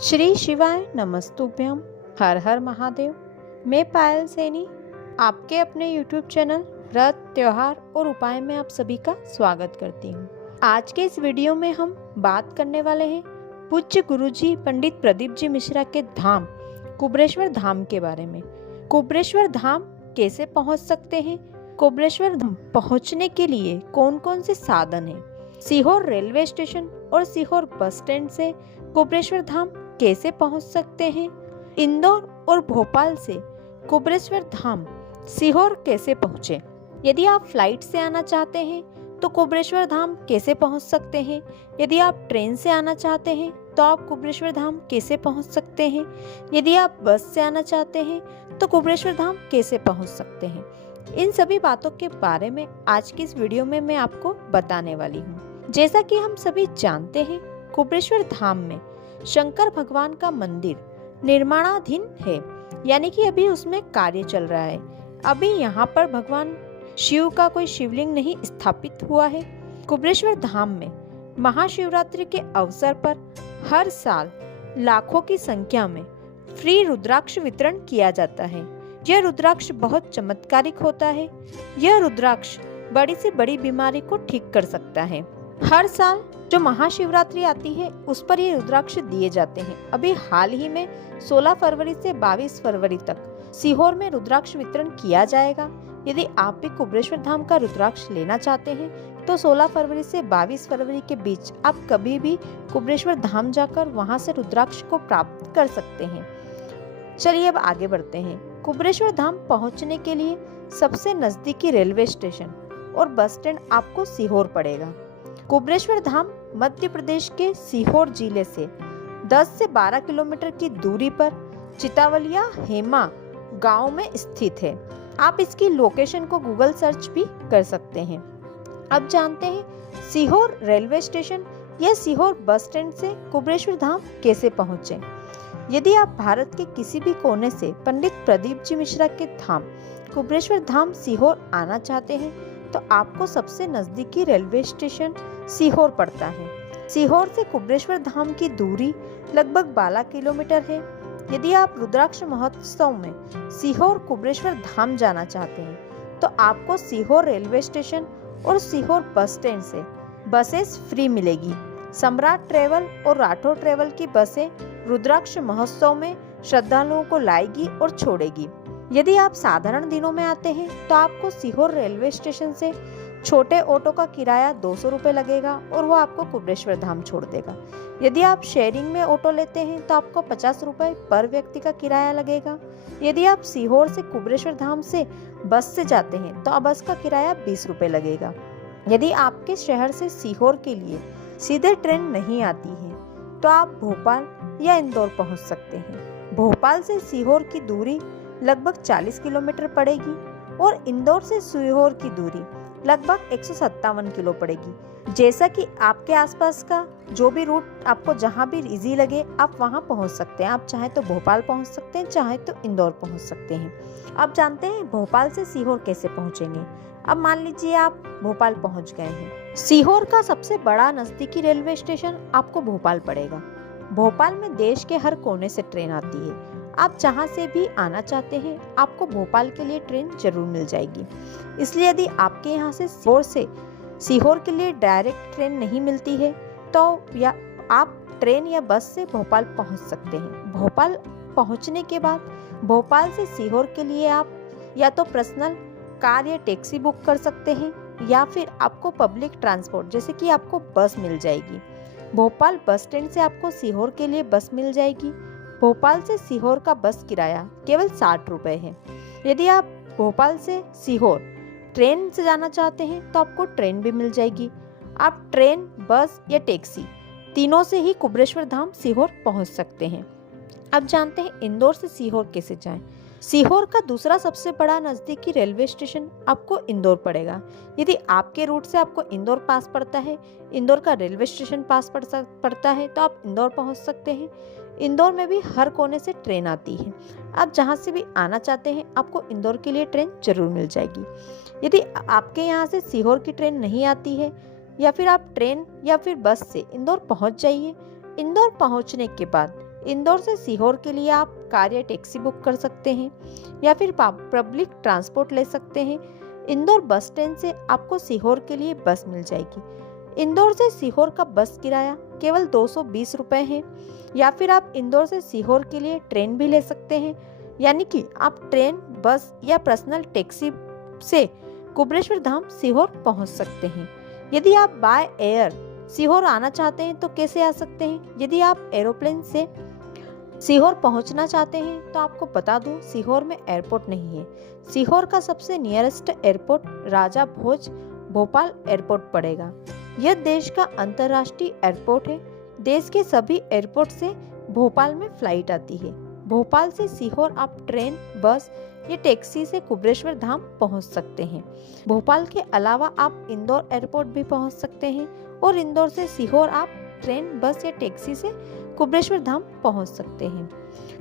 श्री शिवाय नमस्तुभ्यम। हर हर महादेव। मैं पायल सैनी आपके अपने YouTube चैनल व्रत त्योहार और उपाय में आप सभी का स्वागत करती हूँ। आज के इस वीडियो में हम बात करने वाले हैं पूज्य गुरुजी पंडित प्रदीप जी मिश्रा के धाम कुबरेश्वर धाम के बारे में। कुबरेश्वर धाम कैसे पहुँच सकते हैं, कुबरेश्वर धाम पहुँचने के लिए कौन कौन से साधन हैं, सीहोर रेलवे स्टेशन और सीहोर बस स्टैंड से कुबरेश्वर धाम कैसे पहुंच सकते हैं, इंदौर और भोपाल से कुबरेश्वर धाम सीहोर कैसे पहुंचे, यदि आप फ्लाइट से आना चाहते हैं तो कुबरेश्वर धाम कैसे पहुंच सकते हैं, यदि आप ट्रेन से आना चाहते हैं तो आप कुबरेश्वर धाम कैसे पहुंच सकते हैं, यदि आप बस से आना चाहते हैं तो कुबरेश्वर धाम कैसे पहुंच सकते हैं। इन सभी बातों के बारे में आज की इस वीडियो में मैं आपको बताने वाली हूँ। जैसा कि हम सभी जानते हैं, कुबरेश्वर धाम में शंकर भगवान का मंदिर निर्माणाधीन है, यानी कि अभी उसमें कार्य चल रहा है। अभी यहाँ पर भगवान शिव का कोई शिवलिंग नहीं स्थापित हुआ है। कुबरेश्वर धाम में महाशिवरात्रि के अवसर पर हर साल लाखों की संख्या में फ्री रुद्राक्ष वितरण किया जाता है। यह रुद्राक्ष बहुत चमत्कारिक होता है। यह रुद्राक्ष बड़ी से बड़ी बीमारी को ठीक कर सकता है। हर साल जो महाशिवरात्रि आती है उस पर ये रुद्राक्ष दिए जाते हैं। अभी हाल ही में 16 फरवरी से 22 फरवरी तक सीहोर में रुद्राक्ष वितरण किया जाएगा। यदि आप भी कुबरेश्वर धाम का रुद्राक्ष लेना चाहते हैं तो 16 फरवरी से 22 फरवरी के बीच आप कभी भी कुबरेश्वर धाम जाकर वहां से रुद्राक्ष को प्राप्त कर सकते हैं। चलिए अब आगे बढ़ते हैं। कुबरेश्वर धाम पहुंचने के लिए सबसे नजदीकी रेलवे स्टेशन और बस स्टैंड आपको सीहोर पड़ेगा। कुबरेश्वर धाम मध्य प्रदेश के सीहोर जिले से 10 से 12 किलोमीटर की दूरी पर चितावलिया हेमा गांव में स्थित है। आप इसकी लोकेशन को गूगल सर्च भी कर सकते हैं। अब जानते हैं सीहोर रेलवे स्टेशन या सीहोर बस स्टैंड से कुबरेश्वर धाम कैसे पहुंचे। यदि आप भारत के किसी भी कोने से पंडित प्रदीप जी मिश्रा के धाम कुबरेश्वर धाम सीहोर आना चाहते हैं तो आपको सबसे नजदीकी रेलवे स्टेशन सीहोर पड़ता है। सीहोर से कुबरेश्वर धाम की दूरी लगभग 12 किलोमीटर है। यदि आप रुद्राक्ष महोत्सव में सीहोर कुबरेश्वर धाम जाना चाहते हैं तो आपको सीहोर रेलवे स्टेशन और सीहोर बस स्टैंड से बसेस फ्री मिलेगी। सम्राट ट्रेवल और राठौर ट्रेवल की बसें रुद्राक्ष महोत्सव में श्रद्धालुओं को लाएगी और छोड़ेगी। यदि आप साधारण दिनों में आते हैं तो आपको सीहोर रेलवे स्टेशन से छोटे ऑटो का किराया 200 रुपये लगेगा और वो आपको कुबरेश्वर धाम छोड़ देगा। यदि आप शेयरिंग में ऑटो लेते हैं तो आपको 50 रुपये पर व्यक्ति का किराया लगेगा। यदि आप सीहोर से कुबरेश्वर धाम से बस से जाते हैं तो बस का किराया 20 रुपये लगेगा। यदि आपके शहर से सीहोर के लिए सीधे ट्रेन नहीं आती है तो आप भोपाल या इंदौर पहुंच सकते हैं। भोपाल से सीहोर की दूरी लगभग 40 किलोमीटर पड़ेगी और इंदौर से सीहोर की दूरी लगभग 157 किलो पड़ेगी। जैसा कि आपके आसपास का जो भी रूट आपको जहां भी इजी लगे आप वहां पहुंच सकते हैं। आप चाहे तो भोपाल पहुंच सकते हैं, चाहे तो इंदौर पहुंच सकते हैं। अब जानते हैं भोपाल से सीहोर कैसे पहुंचेंगे। अब मान लीजिए आप भोपाल पहुंच गए हैं। सीहोर का सबसे बड़ा नजदीकी रेलवे स्टेशन आपको भोपाल पड़ेगा। भोपाल में देश के हर कोने से ट्रेन आती है। आप जहां से भी आना चाहते हैं आपको भोपाल के लिए ट्रेन जरूर मिल जाएगी। इसलिए यदि आपके यहाँ से सीहोर के लिए डायरेक्ट ट्रेन नहीं मिलती है तो या आप ट्रेन या बस से भोपाल पहुंच सकते हैं। भोपाल पहुंचने के बाद भोपाल से सीहोर के लिए आप या तो पर्सनल कार या टैक्सी बुक कर सकते हैं या फिर आपको पब्लिक ट्रांसपोर्ट जैसे कि आपको बस मिल जाएगी। भोपाल बस स्टैंड से आपको सीहोर के लिए बस मिल जाएगी। भोपाल से सीहोर का बस किराया केवल 60 रुपये है। यदि आप भोपाल से सीहोर ट्रेन से जाना चाहते हैं तो आपको ट्रेन भी मिल जाएगी। आप ट्रेन, बस या टैक्सी तीनों से ही कुबरेश्वर धाम सीहोर पहुंच सकते हैं। अब जानते हैं इंदौर से सीहोर कैसे जाएं। सीहोर का दूसरा सबसे बड़ा नजदीकी रेलवे स्टेशन आपको इंदौर पड़ेगा। यदि आपके रूट से आपको इंदौर पास पड़ता है, इंदौर का रेलवे स्टेशन पास पड़ता है तो आप इंदौर पहुंच सकते हैं। इंदौर में भी हर कोने से ट्रेन आती है। आप जहां से भी आना चाहते हैं आपको इंदौर के लिए ट्रेन जरूर मिल जाएगी। यदि आपके यहाँ से सीहोर की ट्रेन नहीं आती है या फिर आप ट्रेन या फिर बस से इंदौर पहुंच जाइए। इंदौर पहुंचने के बाद इंदौर से सीहोर के लिए आप कार या टैक्सी बुक कर सकते हैं या फिर पब्लिक ट्रांसपोर्ट ले सकते हैं। इंदौर बस स्टैंड से आपको सीहोर के लिए बस मिल जाएगी। इंदौर से सीहोर का बस किराया केवल 220 रुपये है। या फिर आप इंदौर से सीहोर के लिए ट्रेन भी ले सकते हैं, यानी कि आप ट्रेन, बस या पर्सनल टैक्सी से कुबरेश्वर धाम सीहोर पहुंच सकते हैं। यदि आप बाय एयर सीहोर आना चाहते हैं तो कैसे आ सकते हैं? यदि आप एरोप्लेन से सीहोर पहुंचना चाहते हैं तो आपको बता दूं, सीहोर में एयरपोर्ट नहीं है। सीहोर का सबसे नियरेस्ट एयरपोर्ट राजा भोज भोपाल एयरपोर्ट पड़ेगा। यह देश का अंतर्राष्ट्रीय एयरपोर्ट है। देश के सभी एयरपोर्ट से भोपाल में फ्लाइट आती है। भोपाल से सीहोर आप ट्रेन, बस या टैक्सी से कुबरेश्वर धाम पहुंच सकते हैं। भोपाल के अलावा आप इंदौर एयरपोर्ट भी पहुंच सकते हैं और इंदौर से सीहोर आप ट्रेन, बस या टैक्सी से कुबरेश्वर धाम पहुंच सकते हैं।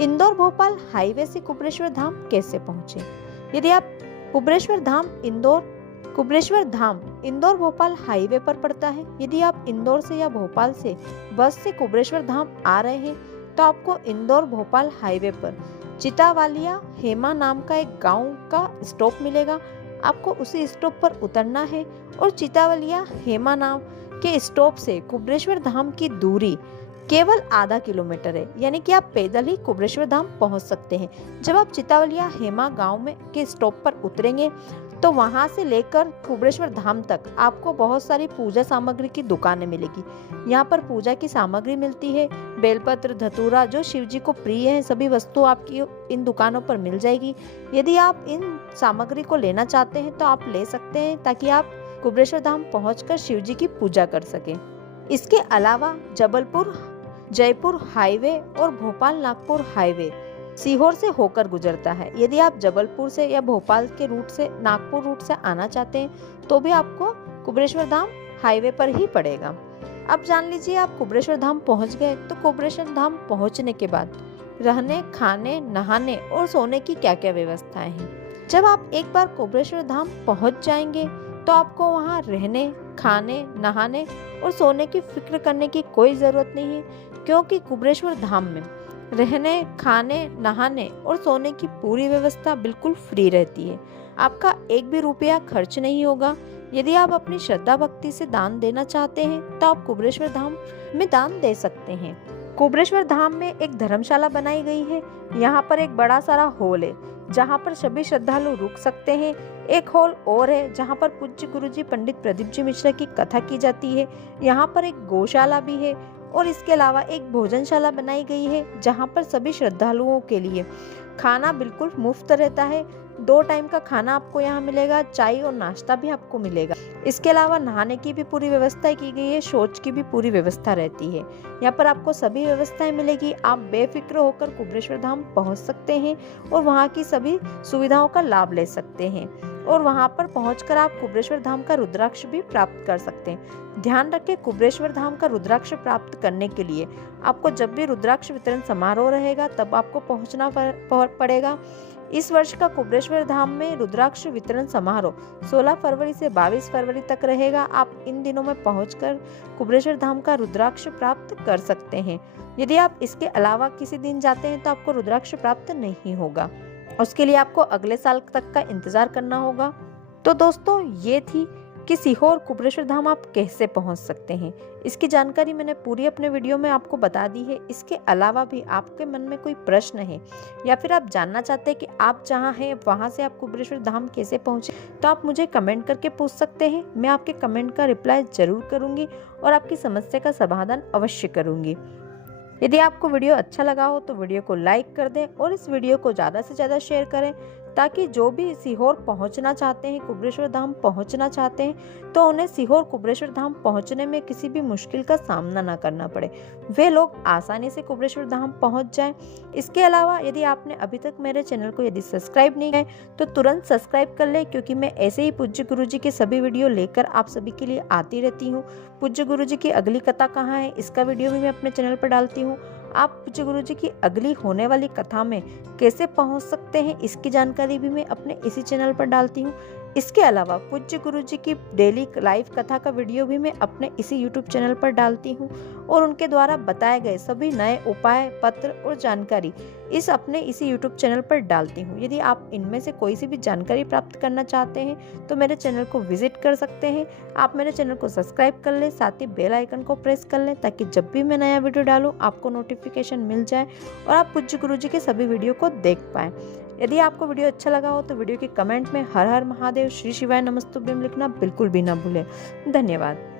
इंदौर भोपाल हाईवे से कुबरेश्वर धाम कैसे पहुंचे? यदि आप कुबरेश्वर धाम इंदौर भोपाल हाईवे पर पड़ता है। यदि आप इंदौर से या भोपाल से बस से कुबरेश्वर धाम आ रहे हैं तो आपको इंदौर भोपाल हाईवे पर चितावालिया हेमा नाम का एक गांव का स्टॉप मिलेगा। आपको उसी स्टॉप पर उतरना है और चितावालिया हेमा नाम के स्टॉप से कुबरेश्वर धाम की दूरी केवल आधा किलोमीटर है, यानी कि आप पैदल ही कुबरेश्वर धाम पहुंच सकते हैं। जब आप चितावलिया हेमा गांव में के स्टॉप पर उतरेंगे तो वहां से लेकर कुबरेश्वर धाम तक आपको बहुत सारी पूजा सामग्री की दुकानें मिलेगी। यहाँ पर पूजा की सामग्री मिलती है। बेलपत्र, धतूरा, जो शिव जी को प्रिय है, सभी वस्तु आपकी इन दुकानों पर मिल जाएगी। यदि आप इन सामग्री को लेना चाहते हैं तो आप ले सकते हैं, ताकि आप कुबरेश्वर धाम पहुंचकर शिव जी की पूजा कर सकें। इसके अलावा जबलपुर जयपुर हाईवे और भोपाल नागपुर हाईवे सीहोर से होकर गुजरता है। यदि आप जबलपुर से या भोपाल के रूट से नागपुर रूट से आना चाहते हैं तो भी आपको कुबरेश्वर धाम हाईवे पर ही पड़ेगा। अब जान लीजिए, आप कुबरेश्वर धाम पहुंच गए तो कुबरेश्वर धाम पहुंचने के बाद रहने, खाने, नहाने और सोने की क्या क्या व्यवस्थाएं हैं। जब आप एक बार कुबरेश्वर धाम पहुंच जाएंगे तो आपको वहां रहने, खाने, नहाने और सोने की फिक्र करने की कोई ज़रूरत नहीं है, क्योंकि कुबरेश्वर धाम में रहने, खाने, नहाने और सोने की पूरी व्यवस्था बिल्कुल फ्री रहती है। आपका एक भी रुपया खर्च नहीं होगा। यदि आप अपनी श्रद्धा भक्ति से दान देना चाहते हैं तो आप कुबरेश्वर धाम में दान दे सकते हैं। कुबरेश्वर धाम में एक धर्मशाला बनाई गई है। यहाँ पर एक बड़ा सारा हॉल है जहाँ पर सभी श्रद्धालु रुक सकते हैं। एक हॉल और है जहाँ पर पूज्य गुरुजी पंडित प्रदीप जी मिश्रा की कथा की जाती है। यहाँ पर एक गौशाला भी है और इसके अलावा एक भोजनशाला बनाई गई है जहाँ पर सभी श्रद्धालुओं के लिए खाना बिल्कुल मुफ्त रहता है। 2 टाइम का खाना आपको यहाँ मिलेगा, चाय और नाश्ता भी आपको मिलेगा। इसके अलावा नहाने की भी पूरी व्यवस्था की गई है, शौच की भी पूरी व्यवस्था रहती है। यहाँ पर आपको सभी व्यवस्थाएं मिलेगी। आप बेफिक्र होकर कुबरेश्वर धाम पहुँच सकते हैं और वहाँ की सभी सुविधाओं का लाभ ले सकते हैं। और वहाँ पर पहुंचकर आप कुबरेश्वर धाम का रुद्राक्ष भी प्राप्त कर सकते हैं। ध्यान रखें, कुबरेश्वर धाम का रुद्राक्ष प्राप्त करने के लिए आपको जब भी रुद्राक्ष वितरण समारोह रहेगा तब आपको पहुंचना पड़ेगा। इस वर्ष का कुबरेश्वर धाम में रुद्राक्ष वितरण समारोह 16 फरवरी से 22 फरवरी तक रहेगा। आप इन दिनों में पहुंचकर कुबरेश्वर धाम का रुद्राक्ष प्राप्त कर सकते हैं। यदि आप इसके अलावा किसी दिन जाते हैं तो आपको रुद्राक्ष प्राप्त नहीं होगा, उसके लिए आपको अगले साल तक का इंतजार करना होगा। तो दोस्तों, ये थी कि सीहोर कुबरेश्वर धाम आप कैसे पहुंच सकते हैं। इसकी जानकारी मैंने पूरी अपने वीडियो में आपको बता दी है। इसके अलावा भी आपके मन में कोई प्रश्न है या फिर आप जानना चाहते हैं कि आप जहां हैं वहां से आप कुबरेश्वर धाम कैसे पहुंचे, तो आप मुझे कमेंट करके पूछ सकते हैं। मैं आपके कमेंट का रिप्लाई जरूर करूंगी और आपकी समस्या का समाधान अवश्य करूंगी। यदि आपको वीडियो अच्छा लगा हो तो वीडियो को लाइक कर दें और इस वीडियो को ज़्यादा से ज़्यादा शेयर करें, ताकि जो भी सीहोर पहुंचना चाहते हैं, कुबरेश्वर धाम पहुंचना चाहते हैं, तो उन्हें सीहोर कुबरेश्वर धाम पहुंचने में किसी भी मुश्किल का सामना ना करना पड़े। वे लोग आसानी से कुबरेश्वर धाम पहुंच जाएं। इसके अलावा यदि आपने अभी तक मेरे चैनल को यदि सब्सक्राइब नहीं किया तो तुरंत सब्सक्राइब कर ले, क्योंकि मैं ऐसे ही पूज्य गुरुजी के सभी वीडियो लेकर आप सभी के लिए आती रहती हूँ। पूज्य गुरुजी की अगली कथा कहाँ है, इसका वीडियो भी मैं अपने चैनल पर डालती हूँ। आप पूज्य गुरुजी की अगली होने वाली कथा में कैसे पहुंच सकते हैं, इसकी जानकारी भी मैं अपने इसी चैनल पर डालती हूँ। इसके अलावा पूज्य गुरु जी की डेली लाइव कथा का वीडियो भी मैं अपने इसी यूट्यूब चैनल पर डालती हूँ और उनके द्वारा बताए गए सभी नए उपाय, पत्र और जानकारी अपने इसी यूट्यूब चैनल पर डालती हूँ। यदि आप इनमें से कोई सी भी जानकारी प्राप्त करना चाहते हैं तो मेरे चैनल को विजिट कर सकते हैं। आप मेरे चैनल को सब्सक्राइब कर लें, साथ ही बेल आइकन को प्रेस कर लें ताकि जब भी मैं नया वीडियो डालूँ आपको नोटिफिकेशन मिल जाए और आप पूज्य गुरु जी के सभी वीडियो को देख पाएँ। यदि आपको वीडियो अच्छा लगा हो तो वीडियो के कमेंट में हर हर महादेव, श्री शिवाय नमस्तुभ्यम लिखना बिल्कुल भी ना भूलें। धन्यवाद।